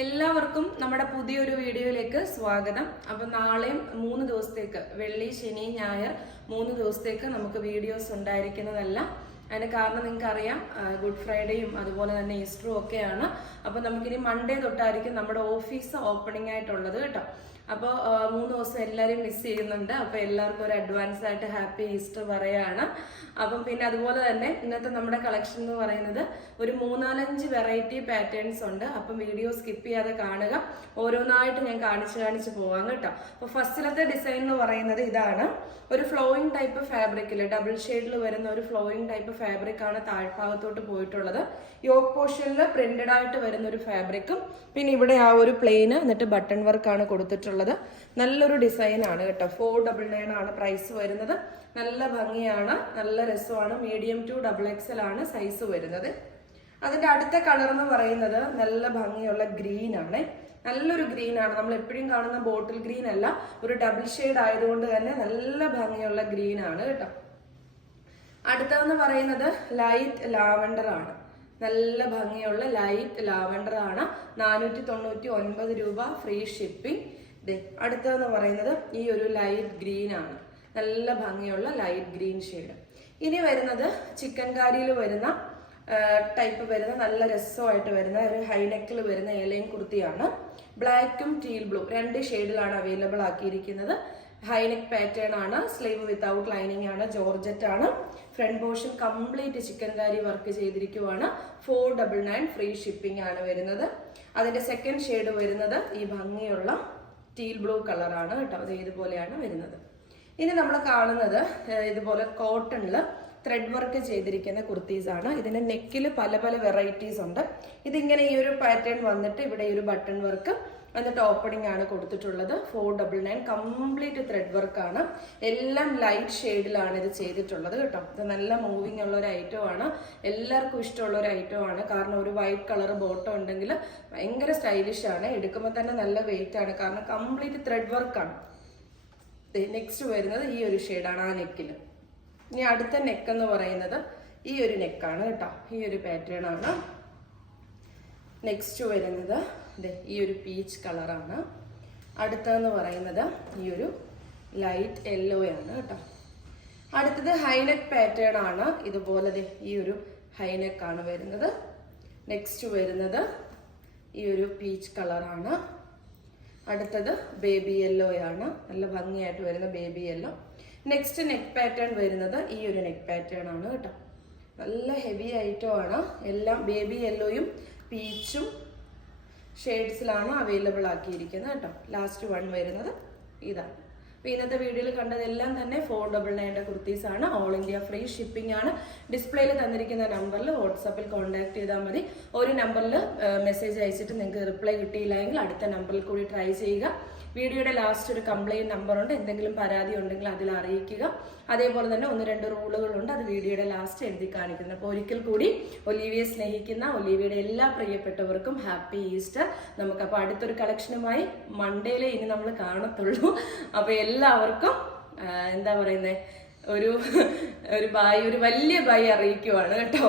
എല്ലാവർക്കും നമ്മുടെ പുതിയൊരു വീഡിയോയിലേക്ക് സ്വാഗതം. അപ്പൊ നാളെയും മൂന്ന് ദിവസത്തേക്ക് വെള്ളി ശനി ഞായർ മൂന്ന് ദിവസത്തേക്ക് നമുക്ക് വീഡിയോസ് ഉണ്ടായിരിക്കുന്നതല്ല. അതിന് കാരണം നിങ്ങൾക്ക് അറിയാം ഗുഡ് ഫ്രൈഡേയും അതുപോലെ തന്നെ ഈസ്റ്ററും ഒക്കെയാണ്. അപ്പൊ നമുക്കിനി മൺഡേ തൊട്ടായിരിക്കും നമ്മുടെ ഓഫീസ് ഓപ്പണിംഗ് ആയിട്ടുള്ളത് കേട്ടോ. അപ്പോൾ മൂന്ന് ദിവസം എല്ലാരും മിസ് ചെയ്യുന്നുണ്ട്. അപ്പോൾ എല്ലാവർക്കും ഒരു അഡ്വാൻസ് ആയിട്ട് ഹാപ്പി ഈസ്റ്റർ പറയാണ്. അപ്പം പിന്നെ അതുപോലെ തന്നെ ഇന്നത്തെ നമ്മുടെ കളക്ഷൻ എന്ന് പറയുന്നത് ഒരു മൂന്നാലഞ്ച് വെറൈറ്റി പാറ്റേൺസ് ഉണ്ട്. അപ്പം വീഡിയോ സ്കിപ്പ് ചെയ്യാതെ കാണുക. ഓരോന്നായിട്ട് ഞാൻ കാണിച്ച് കാണിച്ച് പോവാം കേട്ടോ. അപ്പോൾ ഫസ്റ്റിലത്തെ ഡിസൈൻ എന്ന് പറയുന്നത് ഇതാണ്. ഒരു ഫ്ലോയിങ് ടൈപ്പ് ഫാബ്രിക്കിൽ ഡബിൾ ഷെയ്ഡിൽ വരുന്ന ഒരു ഫ്ലോയിങ് ടൈപ്പ് ഫാബ്രിക് ആണ് താഴ്ഭാഗത്തോട്ട് പോയിട്ടുള്ളത്. യോക്ക് പോർഷനിൽ പ്രിന്റഡ് ആയിട്ട് വരുന്ന ഒരു ഫാബ്രിക്കും പിന്നെ ഇവിടെ ആ ഒരു പ്ലെയിന് എന്നിട്ട് ബട്ടൺ വർക്ക് ആണ് കൊടുത്തിട്ടുള്ളത് നല്ലൊരു ആണ് കേട്ടോ. ഫോർ ഡബിൾ നയൻ ആണ് പ്രൈസ് വരുന്നത്. നല്ല ഭംഗിയാണ് നല്ല രസമാണ്. മീഡിയം ടു ഡബിൾ എക്സൽ ആണ് സൈസ് വരുന്നത്. അതിന്റെ അടുത്ത കളർ എന്ന് പറയുന്നത് നല്ല ഭംഗിയുള്ള ഗ്രീൻ ആണ്. നല്ലൊരു ഗ്രീൻ ആണ്. നമ്മൾ എപ്പോഴും കാണുന്ന ബോട്ടിൽ ഗ്രീൻ അല്ല. ഒരു ഡബിൾ ഷെയ്ഡ് ആയതുകൊണ്ട് തന്നെ നല്ല ഭംഗിയുള്ള ഗ്രീൻ ആണ് കേട്ടോ. അടുത്തതെന്ന് പറയുന്നത് ലൈറ്റ് ലാവണ്ടർ ആണ്. നല്ല ഭംഗിയുള്ള ലൈറ്റ് ലാവണ്ടർ ആണ്. നാനൂറ്റി തൊണ്ണൂറ്റി ഒൻപത് രൂപ ഫ്രീ ഷിപ്പിംഗ് ദേ അടുത്തതെന്ന് പറയുന്നത് ഈ ഒരു ലൈറ്റ് ഗ്രീൻ ആണ്. നല്ല ഭംഗിയുള്ള ലൈറ്റ് ഗ്രീൻ ഷെയ്ഡ് ഇനി വരുന്നത് ചിക്കൻ കാരിയിൽ വരുന്ന ടൈപ്പ് വരുന്ന നല്ല രസമായിട്ട് വരുന്ന ഒരു ഹൈനെക്കിൽ വരുന്ന ഏലയും കുർത്തിയാണ്. ബ്ലാക്കും ടീൽ ബ്ലൂ രണ്ട് ഷെയ്ഡിലാണ് അവൈലബിൾ ആക്കിയിരിക്കുന്നത്. ഹൈനെക്ക് പാറ്റേൺ ആണ്. സ്ലീവ് വിത്തൗട്ട് ലൈനിങ് ആണ്. ജോർജറ്റ് ആണ്. Front portion complete chikankari work ചെയ്തിരിക്കുവാണ്. Four double nine free shipping ആണ് വരുന്നത്. അതിന്റെ സെക്കൻഡ് ഷെയ്ഡ് വരുന്നത് ഈ ഭംഗിയുള്ള ടീൽ ബ്ലൂ കളറാണ് കേട്ടോ. അത് ഇതുപോലെയാണ് വരുന്നത്. ഇനി നമ്മൾ കാണുന്നത് ഇതുപോലെ കോട്ടണിൽ ത്രെഡ് വർക്ക് ചെയ്തിരിക്കുന്ന കുർത്തീസ് ആണ്. ഇതിന്റെ നെക്കിൽ പല പല വെറൈറ്റീസ് ഉണ്ട്. ഇതിങ്ങനെ ഈ ഒരു പാറ്റേൺ വന്നിട്ട് ഇവിടെ ഈ ഒരു ബട്ടൺ വർക്ക് എന്നിട്ട് ഓപ്പണിംഗ് ആണ് കൊടുത്തിട്ടുള്ളത്. Four double nine complete thread വർക്കാണ് എല്ലാം ലൈറ്റ് ഷെയ്ഡിലാണ് ഇത് ചെയ്തിട്ടുള്ളത് കേട്ടോ. ഇത് നല്ല മൂവിങ് ഉള്ള ഒരു ഐറ്റം ആണ്. എല്ലാവർക്കും ഇഷ്ടമുള്ള ഒരു ഐറ്റം ആണ്. കാരണം ഒരു വൈറ്റ് കളർ ബോട്ടം ഉണ്ടെങ്കിൽ ഭയങ്കര സ്റ്റൈലിഷ് ആണ്. എടുക്കുമ്പോൾ തന്നെ നല്ല വെയിറ്റ് ആണ്. കാരണം കംപ്ലീറ്റ് ത്രെഡ് വർക്കാണ് നെക്സ്റ്റ് വരുന്നത് ഈ ഒരു ഷെയ്ഡാണ് ആ നെക്കിൽ ഇനി അടുത്ത നെക്ക് എന്ന് പറയുന്നത് ഈ ഒരു നെക്കാണ് കേട്ടോ. ഈ ഒരു പാറ്റേൺ ആണ്. നെക്സ്റ്റ് വരുന്നത് ഈ ഒരു പീച്ച് കളറാണ് അടുത്തതെന്ന് പറയുന്നത് ഈ ഒരു ലൈറ്റ് യെല്ലോ ആണ് കേട്ടോ. അടുത്തത് ഹൈനെക്ക് പാറ്റേൺ ആണ്. ഇതുപോലെ ഈ ഒരു ഹൈനെക്ക് ആണ് വരുന്നത്. നെക്സ്റ്റ് വരുന്നത് ഈ ഒരു പീച്ച് കളറാണ് അടുത്തത് ബേബി യെല്ലോ ആണ്. നല്ല ഭംഗിയായിട്ട് വരുന്ന baby yellow next neck pattern വരുന്നത് ഈ ഒരു നെക്ക് പാറ്റേൺ ആണ് കേട്ടോ. നല്ല ഹെവി ഐറ്റം ആണ്. എല്ലാം ബേബി യെല്ലോയും പീച്ചും ഷെയ്ഡ്സിലാണ് അവൈലബിൾ ആക്കിയിരിക്കുന്നത് കേട്ടോ. ലാസ്റ്റ് വൺ വരുന്നത് ഇതാണ്. അപ്പോൾ ഇന്നത്തെ വീഡിയോയിൽ കണ്ടതെല്ലാം തന്നെ ഫോർ ഡബിൾ നയന്റെ ആണ്. ഓൾ ഇന്ത്യ ഫ്രീ ഷിപ്പിംഗ് ആണ്. ഡിസ്പ്ലേയിൽ തന്നിരിക്കുന്ന നമ്പറിൽ വാട്സാപ്പിൽ കോൺടാക്ട് ചെയ്താൽ മതി. ഒരു നമ്പറിൽ മെസ്സേജ് അയച്ചിട്ട് നിങ്ങൾക്ക് റിപ്ലൈ കിട്ടിയില്ല എങ്കിൽ അടുത്ത നമ്പറിൽ കൂടി ട്രൈ ചെയ്യുക. വീഡിയോയുടെ ലാസ്റ്റ് ഒരു കംപ്ലൈന്റ് നമ്പറുണ്ട് എന്തെങ്കിലും പരാതി ഉണ്ടെങ്കിൽ അതിൽ അറിയിക്കുക. അതേപോലെ തന്നെ ഒന്ന് രണ്ട് റൂളുകളുണ്ട് അത് വീഡിയോയുടെ ലാസ്റ്റ് എഴുതി കാണിക്കുന്നത് അപ്പോൾ ഒരിക്കൽ കൂടി ഒലീവിയെ സ്നേഹിക്കുന്ന ഒലീവിയുടെ എല്ലാ പ്രിയപ്പെട്ടവർക്കും ഹാപ്പി ഈസ്റ്റർ നമുക്കപ്പോൾ അടുത്തൊരു കളക്ഷനുമായി മൺഡേയിലെ ഇനി നമ്മൾ കാണത്തുള്ളൂ. അപ്പോൾ എല്ലാവർക്കും എന്താ പറയുന്നത് ഒരു ഒരു ബായി ഒരു വലിയ ബായി അറിയിക്കുവാണ് കേട്ടോ.